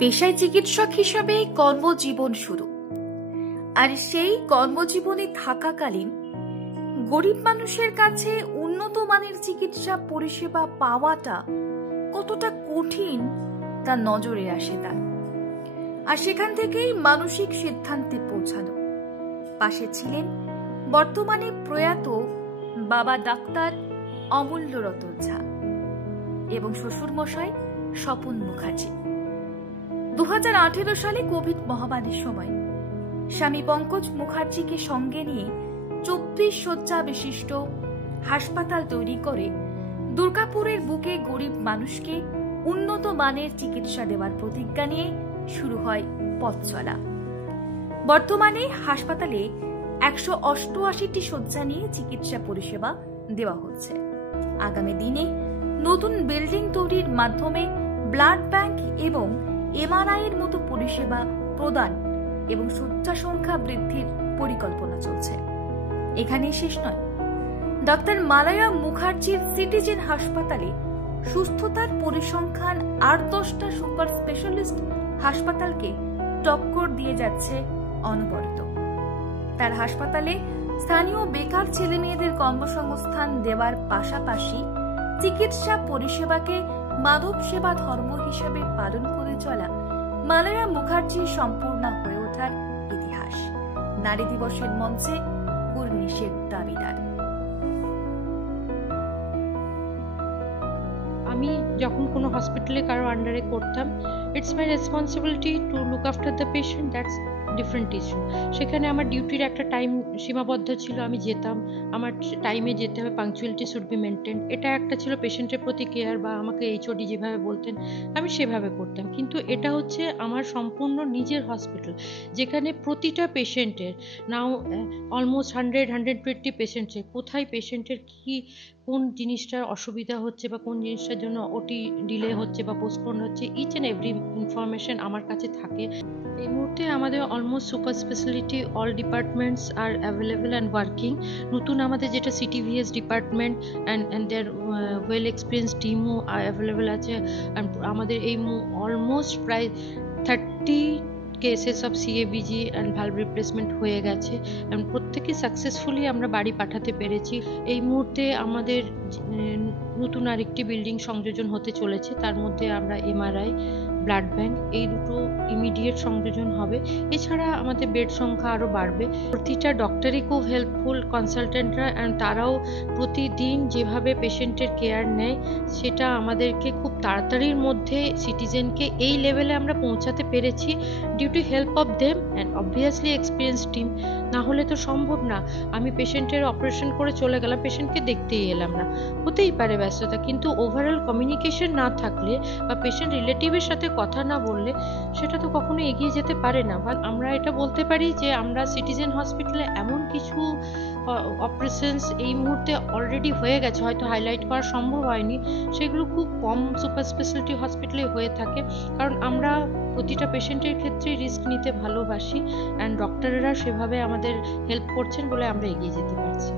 পেশায় চিকিৎসক হিসাবে কর্মজীবন শুরু। আর সেই কর্মজীবনে থাকাকালীন গরিব মানুষের কাছে উন্নত মানের চিকিৎসা পরিষেবা পাওয়াটা কতটা কঠিন তা নজরে আসে তার। আর সেখান থেকেই মানসিক সিদ্ধান্তে পৌঁছানো। পাশে ছিলেন বর্তমানে প্রয়াত বাবা ডাক্তার অমূল্য রতন ঝা এবং শ্বশুরমশাই স্বপন মুখার্জি। 2018 সালে কোভিড মহামারীর সময় স্বামী পঙ্কজ মুখার্জিকে সঙ্গে নিয়ে 24 শয্যা বিশিষ্ট হাসপাতাল তৈরি করে দুর্গাপুরের বুকে গরিব মানুষকে উন্নত মানের চিকিৎসা দেওয়ার প্রতিজ্ঞা নিয়ে শুরু হয় পথ চলা। বর্তমানে হাসপাতালে 188টি শয্যা নিয়ে চিকিৎসা পরিষেবা দেওয়া হচ্ছে। আগামী দিনে নতুন বিল্ডিং তৈরির মাধ্যমে ব্লাড ব্যাংক এবং এমআরআই এর মতো পরিষেবা প্রদান এবং শয্যা সংখ্যা বৃদ্ধির পরিকল্পনা চলছে। এখানেই শেষ নয়, ডক্টর মালায়া মুখার্জির সিটিজেন হাসপাতালে সুস্থতার পরিসংখ্যান 8-10টা সুপার স্পেশালিস্ট হাসপাতালকে টক্কর দিয়ে যাচ্ছে অনবরত। তার হাসপাতালে স্থানীয় বেকার ছেলে মেয়েদের কর্মসংস্থান দেওয়ার পাশাপাশি চিকিৎসা পরিষেবাকে মানব সেবা ধর্ম হিসেবে পালন করে চলা মালায়া মুখার্জির সম্পূর্ণ হয়ে ওঠার ইতিহাস। নারী দিবসের মঞ্চে কুর্নিশের দাবিদার। আমি যখন কোনো হসপিটালে কারো আন্ডারে করতাম, it's my responsibility to look after the patient, that's different issue. সেখানে আমার ডিউটির একটা টাইম সীমাবদ্ধ ছিল, আমি যেতাম, আমার টাইমে যেতে হবে, পাংচুয়ালিটি শুড বি মেনটেন। এটা একটা ছিল পেশেন্টের প্রতি কেয়ার, বা আমাকে এইচওডি যেভাবে বলতেন আমি সেভাবে করতাম। কিন্তু এটা হচ্ছে আমার সম্পূর্ণ নিজের হসপিটাল, যেখানে প্রতিটা পেশেন্টের নাও অলমোস্ট 120 পেশেন্টের কোথায় পেশেন্টের কোন জিনিসটার অসুবিধা হচ্ছে বা কোন জিনিসটার জন্য ওটি ডিলে হচ্ছে বা পোস্টপোন হচ্ছে, ইচ অ্যান্ড এভরি ইনফরমেশন আমার কাছে থাকে। এই মুহূর্তে আমাদের almost super speciality all departments are available and working. নতুন আমাদের যেটা CTVS department and their well experience টিমও অ্যাভেলেবেল আছে। আমাদের এই অলমোস্ট প্রায় 30 cases of CABG and valve replacement হয়ে গেছে এবং প্রত্যেকে সাকসেসফুলি আমরা বাড়ি পাঠাতে পেরেছি। এই মুহূর্তে আমাদের নতুন আরেকটি বিল্ডিং সংযোজন হতে চলেছে, তার মধ্যে আমরা এমআরআই, ব্লাড ব্যাংক এই দুটো ইমিডিয়েট সংযোজন হবে। এছাড়া আমাদের বেড সংখ্যা আরও বাড়বে। প্রতিটা ডক্টরই খুব হেল্পফুল, কনসালটেন্টরা, অ্যান্ড তারাও প্রতিদিন যেভাবে পেশেন্টের কেয়ার নেয় সেটা আমাদেরকে খুব তাড়াতাড়ির মধ্যে সিটিজেনকে এই লেভেলে আমরা পৌঁছাতে পেরেছি due to help of them and obviously experience team. না হলে তো সম্ভব না, আমি পেশেন্টের অপারেশন করে চলে গেলাম, পেশেন্টকে দেখতেই এলাম না, হতেই পারে ব্যস্ততা, কিন্তু ওভারঅল কমিউনিকেশন না থাকলে বা পেশেন্ট রিলেটিভের সাথে কথা না বললে সেটা তো কখনো এগিয়ে যেতে পারে না। বা আমরা এটা বলতে পারি যে আমরা সিটিজেন হসপিটালে এমন কিছু অপারেশনস এই মুহূর্তে অলরেডি হয়ে গেছে, হয়তো হাইলাইট করা সম্ভব হয়নি, সেগুলো খুব কম সুপার স্পেশালিটি হসপিটালে হয়ে থাকে, কারণ আমরা প্রতিটা পেশেন্টের ক্ষেত্রে রিস্ক নিতে ভালোবাসি অ্যান্ড ডক্টরেরা সেভাবে আমাদের হেল্প করছেন বলে আমরা এগিয়ে যেতে পারছি।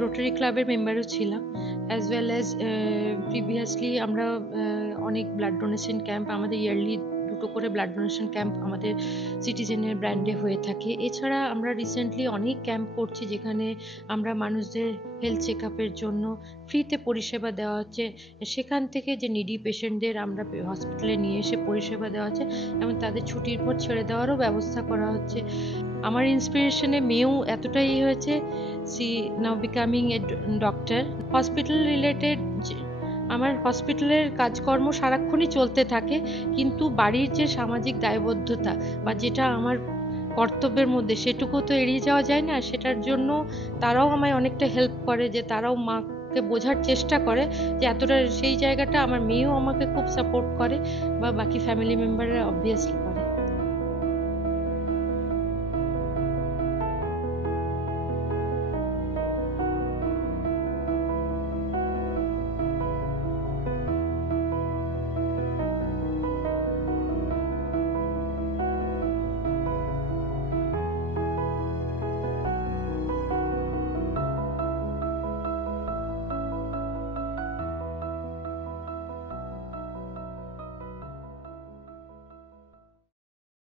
রোটারি ক্লাবের মেম্বারও ছিলাম, অ্যাজ ওয়েল অ্যাজ প্রিভিয়াসলি আমরা অনেক ব্লাড ডোনেশন ক্যাম্প, আমাদের ইয়ারলি 2টো করে ব্লাড ডোনেশন ক্যাম্প আমাদের সিটিজেনের ব্র্যান্ডে হয়ে থাকে। এছাড়া আমরা রিসেন্টলি অনেক ক্যাম্প করছি যেখানে আমরা মানুষদের হেলথ চেক আপের জন্য ফ্রিতে পরিষেবা দেওয়া হচ্ছে। সেখান থেকে যে নিডি পেশেন্টদের আমরা হসপিটালে নিয়ে এসে পরিষেবা দেওয়া হচ্ছে এবং তাদের ছুটির পর ছেড়ে দেওয়ারও ব্যবস্থা করা হচ্ছে। আমার ইন্সপিরেশনে মেয়েও এতটাই হয়েছে, she now becoming a doctor. Hospital related আমার হসপিটালের কাজকর্ম সারাক্ষণই চলতে থাকে, কিন্তু বাড়ির যে সামাজিক দায়বদ্ধতা বা যেটা আমার কর্তব্যের মধ্যে সেটুকু তো এড়িয়ে যাওয়া যায় না। সেটার জন্য তারাও আমায় অনেকটা হেল্প করে, যে তারাও মাকে বোঝার চেষ্টা করে যে এতটা, সেই জায়গাটা আমার মেয়েও আমাকে খুব সাপোর্ট করে বা বাকি ফ্যামিলি মেম্বাররা অবভিয়াসলি করে।